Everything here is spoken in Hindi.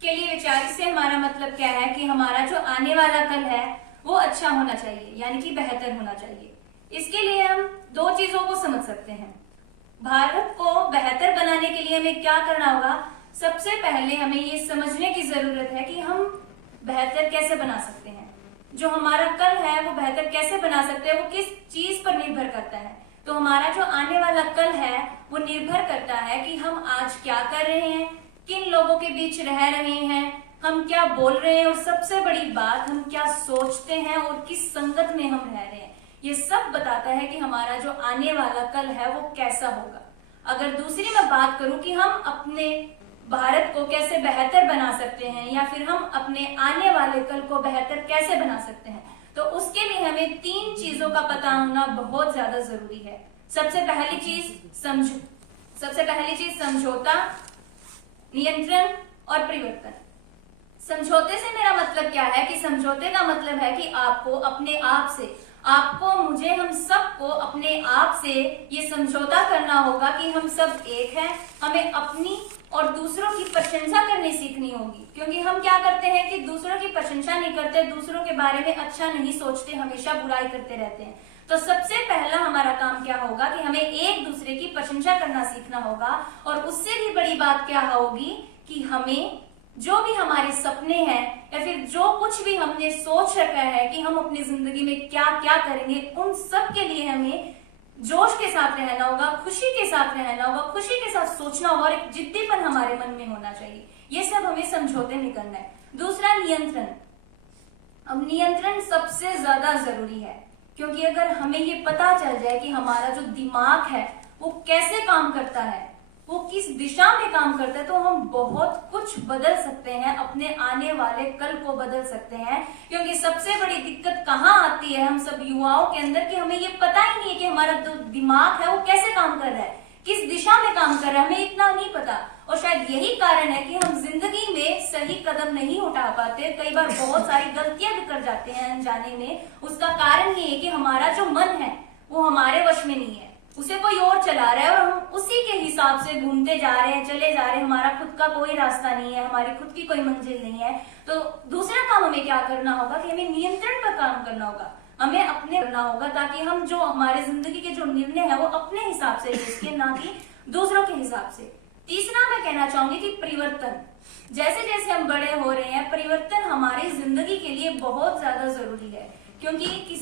के लिए विचार। इससे हमारा मतलब क्या है कि हमारा जो आने वाला कल है वो अच्छा होना चाहिए, यानी कि बेहतर होना चाहिए। इसके लिए हम दो चीजों को समझ सकते हैं। भारत को बेहतर बनाने के लिए हमें क्या करना होगा? सबसे पहले हमें ये समझने की जरूरत है कि हम बेहतर कैसे बना सकते हैं। जो हमारा कल है वो बेहतर कैसे बना सकते हैं, वो किस चीज पर निर्भर करता है। तो हमारा जो आने वाला कल है वो निर्भर करता है कि हम आज क्या कर रहे हैं, किन लोगों के बीच रह रहे हैं, हम क्या बोल रहे हैं, और सबसे बड़ी बात हम क्या सोचते हैं और किस संगत में हम रह रहे हैं। ये सब बताता है कि हमारा जो आने वाला कल है वो कैसा होगा। अगर दूसरी मैं बात करूं कि हम अपने भारत को कैसे बेहतर बना सकते हैं या फिर हम अपने आने वाले कल को बेहतर कैसे बना सकते हैं, तो उसके लिए हमें तीन चीजों का पता होना बहुत ज्यादा जरूरी है। सबसे पहली चीज समझौता, नियंत्रण और परिवर्तन। समझौते से मेरा मतलब क्या है कि समझौते का मतलब है कि आपको अपने आप से, आपको, मुझे, हम सबको अपने आप से ये समझौता करना होगा कि हम सब एक हैं। हमें अपनी और दूसरों की प्रशंसा करनी सीखनी होगी, क्योंकि हम क्या करते हैं कि दूसरों की प्रशंसा नहीं करते, दूसरों के बारे में अच्छा नहीं सोचते, हमेशा बुराई करते रहते हैं। तो सबसे पहला हमारा काम क्या होगा कि हमें एक दूसरे की प्रशंसा करना सीखना होगा। और उससे भी बड़ी बात क्या होगी कि हमें जो भी हमारे सपने हैं या फिर जो कुछ भी हमने सोच रखा है कि हम अपनी जिंदगी में क्या क्या करेंगे, उन सब के लिए हमें जोश के साथ रहना होगा, खुशी के साथ रहना होगा, खुशी के साथ सोचना होगा और एक जिद्दीपन हमारे मन में होना चाहिए। ये सब हमें समझौते में करना है। दूसरा, नियंत्रण। अब नियंत्रण सबसे ज्यादा जरूरी है, क्योंकि अगर हमें ये पता चल जाए कि हमारा जो दिमाग है वो कैसे काम करता है, वो किस दिशा में काम करता है, तो हम बहुत कुछ बदल सकते हैं, अपने आने वाले कल को बदल सकते हैं। क्योंकि सबसे बड़ी दिक्कत कहाँ आती है हम सब युवाओं के अंदर कि हमें ये पता ही नहीं है कि हमारा जो दिमाग है वो कैसे काम कर रहा है, किस दिशा में काम कर रहा है, हमें इतना नहीं पता। और शायद यही कारण है कि हम जिंदगी में सही कदम नहीं उठा पाते, कई बार बहुत सारी गलतियां भी कर जाते हैं अनजाने में। उसका कारण ये है कि हमारा जो मन है वो हमारे वश में नहीं है, उसे कोई और चला रहा है और हम उसी के हिसाब से घूमते जा रहे हैं, चले जा रहे हैं। हमारा खुद का कोई रास्ता नहीं है, हमारी खुद की कोई मंजिल नहीं है। तो दूसरा काम हमें क्या करना होगा कि हमें नियंत्रण पर काम करना होगा, हमें अपने करना होगा, ताकि हम जो हमारे जिंदगी के जो निर्णय है वो अपने हिसाब से ले, ना कि दूसरों के हिसाब से। तीसरा मैं कहना चाहूंगी कि परिवर्तन। जैसे जैसे हम बड़े हो रहे हैं, परिवर्तन हमारी जिंदगी के लिए बहुत ज्यादा जरूरी है, क्योंकि किसी